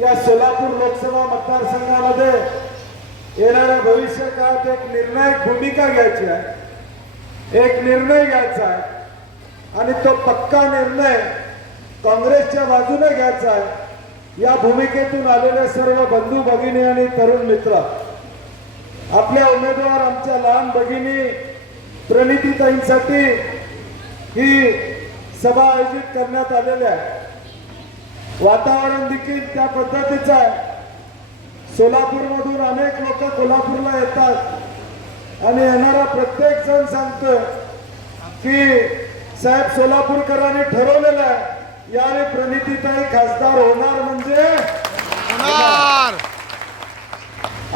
या सोलापूर लोकसभा मतदारसंघामध्ये येणाऱ्या भविष्य काळात एक निर्णायक भूमिका घ्यायची आहे. एक निर्णय घ्यायचा आहे. आणि तो पक्का निर्णय काँग्रेसच्या बाजूने घ्यायचा आहे. या भूमिकेतून आलेले सर्व बंधू भगिनी आणि तरुण मित्र आपल्या उमेदवार आमच्या लहान भगिनी प्रणितीताईंसाठी ही सभा आयोजित करण्यात आलेली आहे. वातावरण देखील त्या पद्धतीचं आहे. सोलापूरमधून अनेक लोक कोल्हापूरला येतात. आणि येणारा प्रत्येक जण सांगतो की साहेब सोलापूरकरांनी ठरवलेलं आहे याने प्रणितीताई खासदार होणार म्हणजे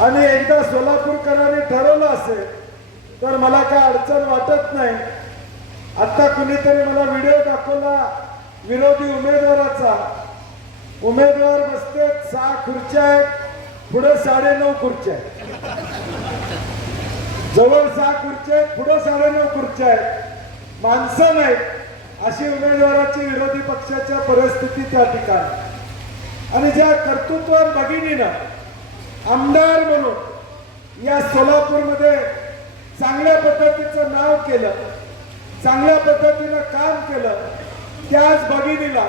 आणि एकदा सोलापूरकरांनी ठरवलं असेल तर मला काय अडचण वाटत नाही. आता कुणीतरी मला व्हिडिओ दाखवला विरोधी उमेदवाराचा. उमेदवार बसते सहा खुर्च्या आहेत पुढे साडेनऊ खुर्च्या आहेत. जवळ सहा खुर्च्या आहेत पुढे साडेनऊ खुर्च्या आहेत. माणसं नाहीत अशी उमेदवाराची विरोधी पक्षाच्या परिस्थिती त्या ठिकाणी. आणि ज्या कर्तृत्वान भगिनीनं आमदार म्हणून या सोलापूरमध्ये चांगल्या पद्धतीचं नाव केलं चांगल्या पद्धतीनं काम केलं त्याच भगिनीला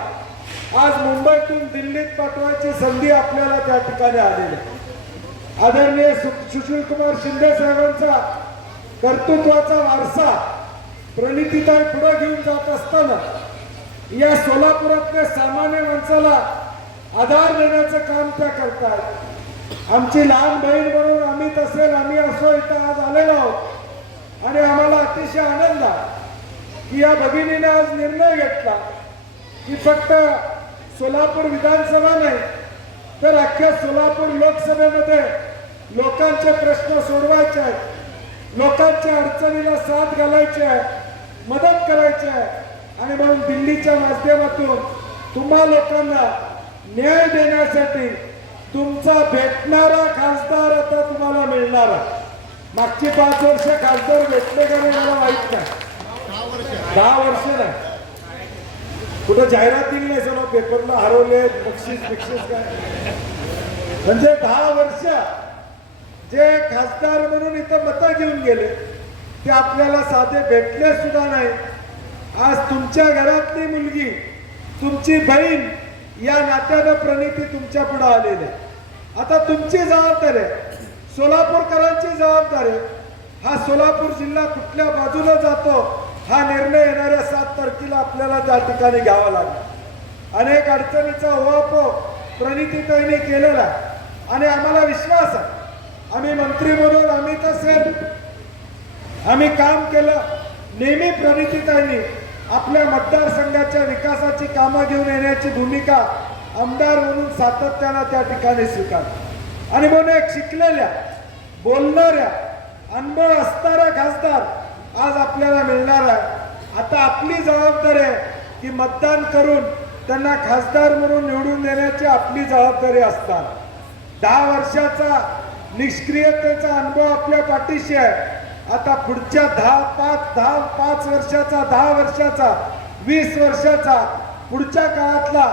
आज मुंबईतून दिल्लीत पाठवायची संधी आपल्याला त्या ठिकाणी आलेली आहे. आदरणीय सु- सुशील कुमार शिंदे साहेबांचा कर्तृत्वाचा वारसा प्रणितीताई पुढे घेऊन जात असताना या सोलापुरातल्या सामान्य माणसाला आधार देण्याचं काम त्या करतात आमची लहान बहीण म्हणून आम्ही तसेल आम्ही असो इथं आज आलेलो आहोत आणि आम्हाला अतिशय आनंद आहे की या भगिनीने आज निर्णय घेतला की फक्त सोलापूर विधानसभा नाही तर अख्ख्या सोलापूर लोकसभेमध्ये लोकांचे प्रश्न सोडवायचे आहेत. लोकांच्या अडचणीला साथ घालायची आहे मदत करायची आहे. आणि म्हणून दिल्लीच्या माध्यमातून तुम्हा लोकांना न्याय देण्यासाठी तुमचा भेटणारा खासदार आता तुम्हाला मिळणार आहे. मागची पाच वर्ष खासदार भेटले का नाही मला माहीत नाही. दहा वर्ष नाही. कुठं जाहिरात दिली नाही सर्व पेपरला हरवले बक्षीस बक्षीस काय? म्हणजे दहा वर्ष जे खासदार म्हणून इथं मतं घेऊन गेले ते आपल्याला साधे भेटले सुद्धा नाही. आज तुमच्या घरातली मुलगी तुमची बहीण या नात्यानं प्रणिती तुमच्यापुढे आलेली आहे. आता तुमची जबाबदारी आहे. सोलापूरकरांची जबाबदारी हा सोलापूर जिल्हा कुठल्या बाजूला जातो हा निर्णय येणाऱ्या सात तारखेला आपल्याला त्या ठिकाणी घ्यावा लागेल अनेक अडचणीचा ओवापो प्रणितीताईने केलेला आणि आम्हाला विश्वास आहे. आम्ही मंत्री म्हणून आम्ही तसेल आम्ही काम केलं. नेहमी प्रणितीताईंनी आपल्या मतदारसंघाच्या विकासाची कामं घेऊन येण्याची भूमिका आमदार म्हणून सातत्यानं त्या ठिकाणी स्वीकारली. आणि म्हणून एक शिकलेल्या बोलणाऱ्या अनुभव असणाऱ्या खासदार आज आपल्याला मिळणार आहे. आता आपली जबाबदारी आहे की मतदान करून त्यांना खासदार म्हणून निवडून देण्याची आपली जबाबदारी असतात. दहा वर्षाचा निष्क्रियतेचा अनुभव आपल्या पाठीशी आहे. आता पुढच्या दहा पाच दहा पाच वर्षाचा दहा वर्षाचा वीस वर्षाचा पुढच्या काळातला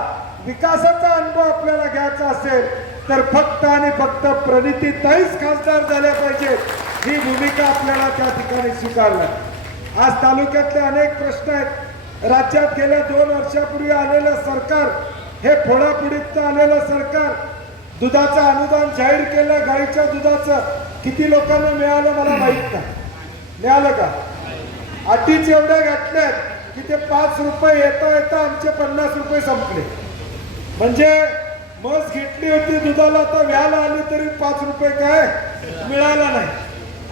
विकासाचा अनुभव आपल्याला घ्यायचा असेल तर फक्त आणि फक्त प्रणिती खासदार झाल्या पाहिजेत. ही भूमिका आपल्याला त्या ठिकाणी स्वीकारल्या आज तालुक्यातले अनेक प्रश्न आहेत. राज्यात गेल्या दोन वर्षापूर्वी आलेलं सरकार हे फोडाफोडीत आलेलं सरकार दुधाचं अनुदान जाहीर केलं गाईच्या दुधाचं किती लोकांना मिळालं मला माहीत नाही. मिळालं का? अटीच एवढ्या घातल्यात की ते पाच रुपये येता येता आमचे पन्नास रुपये संपले. म्हणजे मस घेतली होती दुधाला तर व्याला आली तरी पाच रुपये काय? मिळाला नाही.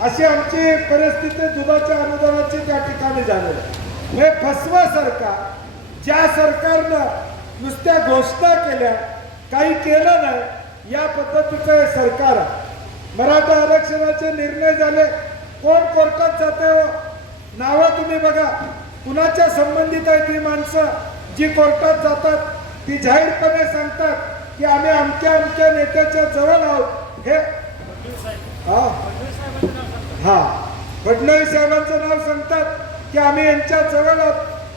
अशी आमची परिस्थिती दुधाच्या अनुदानाची त्या ठिकाणी झालेली हे फसवा सरकार ज्या सरकारनं नुसत्या घोषणा केल्या काही केलं नाही या पद्धतीचं हे सरकार मराठा आरक्षणाचे निर्णय झाले कोण कोर्टात जाते हो? नावं तुम्ही बघा. कुणाच्या संबंधित आहे ती माणसं? जी कोर्टात जातात ती जाहीरपणे सांगतात की आम्ही आमच्या आमच्या नेत्याच्या जवळ आहोत. हे हा. हा. फडणवीस साहेबांचं नाव सांगतात की आम्ही यांच्या जवळ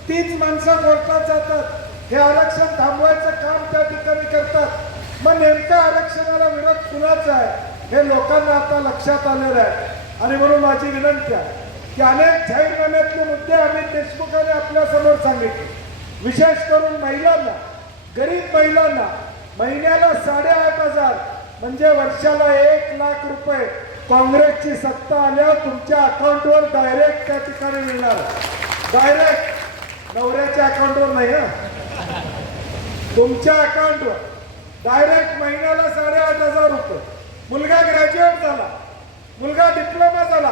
तीच माणसं कोर्टात जातात. हे आरक्षण थांबवायचं काम त्या ठिकाणी करतात. मग नेमका आरक्षणाला विरोध कुणाचा आहे? हे लोकांना आता लक्षात आलेलं आहे. आणि म्हणून माझी विनंती आहे की अनेक जाहीरनाम्यातले मुद्दे अमित देशमुखाने आपल्यासमोर सांगितले. विशेष करून महिलांना गरीब महिलांना महिन्याला साडेआठ हजार म्हणजे वर्षाला एक लाख रुपये काँग्रेसची सत्ता आल्यावर तुमच्या अकाउंटवर डायरेक्ट त्या ठिकाणी मिळणार. डायरेक्ट नवऱ्याच्या अकाउंटवर नाही ना? तुमच्या अकाउंटवर. डायरेक्ट महिन्याला साडेआठ हजार रुपये. मुलगा ग्रॅज्युएट झाला. मुलगा डिप्लोमा झाला.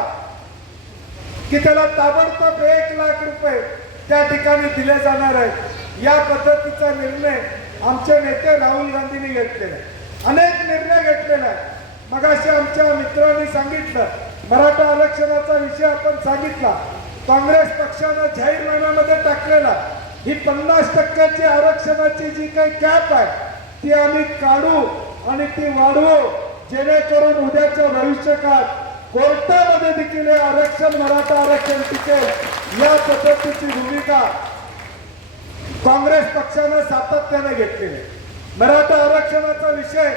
की त्याला ताबडतोब एक लाख रुपये त्या ठिकाणी दिले जाणार आहेत. या पद्धतीचा निर्णय आमचे नेते राहुल गांधींनी घेतलेला आहे. अनेक निर्णय घेतलेला आहे मगाशी आमच्या मित्रांनी सांगितलं मराठा आरक्षणाचा विषय आपण सांगितला. काँग्रेस पक्षानं जाहीरनाम्यामध्ये टाकलेला. ही पन्नास टक्क्याची आरक्षणाची जी काही कॅप आहे ती आम्ही काढू आणि ती वाढवू. जेणेकरून उद्याच्या भविष्यकाळात कोर्टामध्ये देखील हे आरक्षण मराठा आरक्षण टिकेल या पद्धतीची भूमिका काँग्रेस पक्षानं सातत्याने घेतलेली आहे. मराठा आरक्षणाचा विषय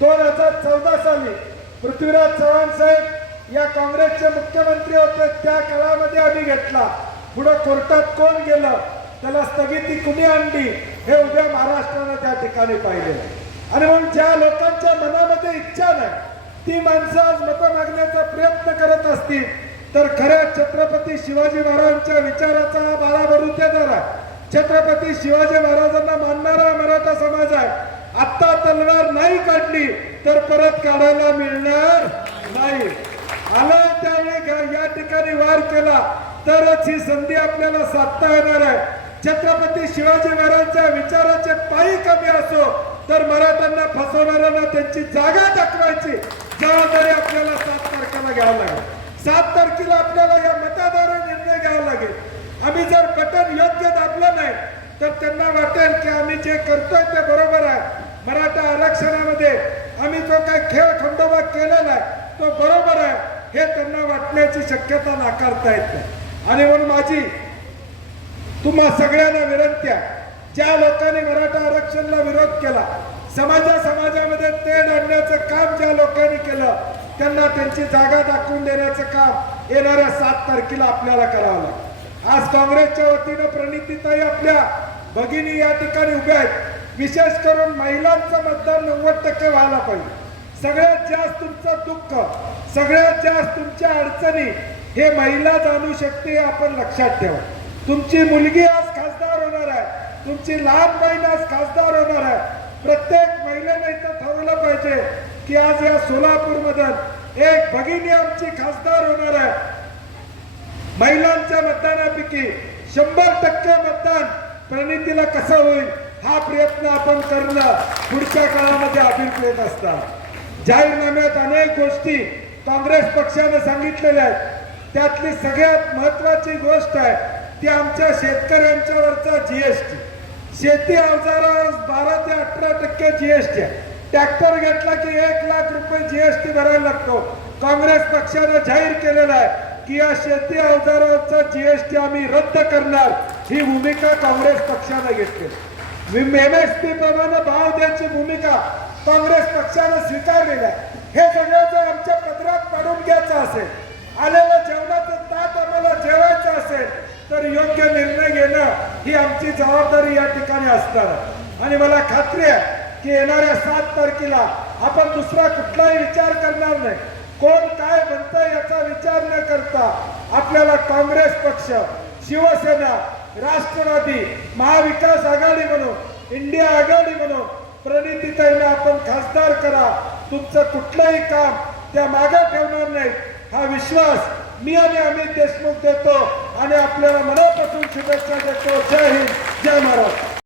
दोन हजार चौदा साली पृथ्वीराज चव्हाण साहेब या काँग्रेसचे मुख्यमंत्री होते. त्या काळामध्ये आम्ही घेतला. पुढे कोर्टात कोण गेलं? त्याला स्थगिती कुणी आणली? हे उद्या महाराष्ट्रानं त्या ठिकाणी पाहिले आणि म्हणून ज्या लोकांच्या मनामध्ये इच्छा नाही ती माणसं आज मतं मागण्याचा प्रयत्न करत असतील तर खऱ्या छत्रपती शिवाजी महाराजांच्या विचाराचा हा बाळा बरुतेदार आहे. छत्रपती शिवाजी महाराजांना मानणारा मराठा समाज आहे. आत्ता तलवार नाही काढली तर परत काढायला मिळणार नाही. आलं त्यावेळी या ठिकाणी वार केला तरच ही संधी आपल्याला साधता येणार आहे. छत्रपती शिवाजी महाराजांच्या विचाराचे पायी कमी असो तर मराठ्यांना फसवणाऱ्यांना त्यांची जागा दाखवायची. जबाबदारी आपल्याला सात तारखेला घ्यावं लागेल. सात तारखेला आपल्याला या मताद्वारे निर्णय घ्यावा लागेल. आम्ही जर वर्तन योग्य दाबलं नाही तर त्यांना वाटेल की आम्ही जे करतोय ते बरोबर आहे. मराठा आरक्षणामध्ये आम्ही जो काही खेळ खंडोबा केलेला आहे तो बरोबर आहे हे त्यांना वाटण्याची शक्यता नाकारता येत नाही. आणि म्हणून माझी तुम्हा सगळ्यांना विनंती आहे ज्या लोकांनी मराठा आरक्षणला विरोध केला समाजा समाजामध्ये तेढ आणण्याचं काम ज्या लोकांनी केलं त्यांना त्यांची जागा दाखवून देण्याचं काम येणाऱ्या सात तारखेला आपल्याला करावं लागतं. आज काँग्रेसच्या वतीनं प्रणितीताई आपल्या भगिनी या ठिकाणी उभ्या आहेत. विशेष करून महिलांचं मतदान नव्वद टक्के व्हायला पाहिजे. सगळ्यात जास्त तुमचं दुःख सगळ्यात जास्त तुमच्या अडचणी हे महिला जाणू शकते हे आपण लक्षात ठेवा. तुमची मुलगी आज खासदार होणार आहे. तुमची लहान बहीण आज खासदार होणार आहे. प्रत्येक महिलेने इथं ठरवलं पाहिजे की आज या सोलापूरमधून एक भगिनी आमची खासदार होणार आहे. महिलांच्या मतदानापैकी शंभर टक्के मतदान प्रणितीला कसं होईल हा प्रयत्न आपण करणं पुढच्या काळामध्ये अभिप्रेत असतात. जाहीरनाम्यात अनेक गोष्टी काँग्रेस पक्षाने सांगितलेल्या आहेत. त्यातली सगळ्यात महत्वाची गोष्ट आहे ती आमच्या शेतकऱ्यांच्यावरचा जीएसटी शेती अवजारावर बारा ते अठरा टक्के जीएसटी आहे. ट्रॅक्टर घेतला की एक लाख रुपये जीएसटी भरायला लागतो. काँग्रेस पक्षानं जाहीर केलेला आहे की या शेती अवजारांचा जीएसटी आम्ही रद्द करणार ही भूमिका काँग्रेस पक्षानं घेतली. एमएसपी एस पी प्रमाणे भाव द्यायची भूमिका काँग्रेस पक्षानं स्वीकारलेली आहे हे सगळं जर आमच्या पत्रात पाडून घ्यायचं असेल आलेलं जेवणाचं ताट आम्हाला जेवायचं असेल तर योग्य निर्णय घेणं ही आमची जबाबदारी या ठिकाणी असणार आणि मला खात्री आहे की येणाऱ्या सात तारखेला आपण दुसरा कुठलाही विचार करणार नाही. कोण काय म्हणतंय याचा विचार न करता आपल्याला काँग्रेस पक्ष शिवसेना राष्ट्रवादी महाविकास आघाडी म्हणून इंडिया आघाडी म्हणून प्रणितीताईंना आपण खासदार करा. तुमचं कुठलंही काम त्या मागे ठेवणार नाही हा विश्वास मी आणि अमित देशमुख देतो आणि आपल्याला मनापासून शुभेच्छा देतो. जय हिंद. जय महाराष्ट्र.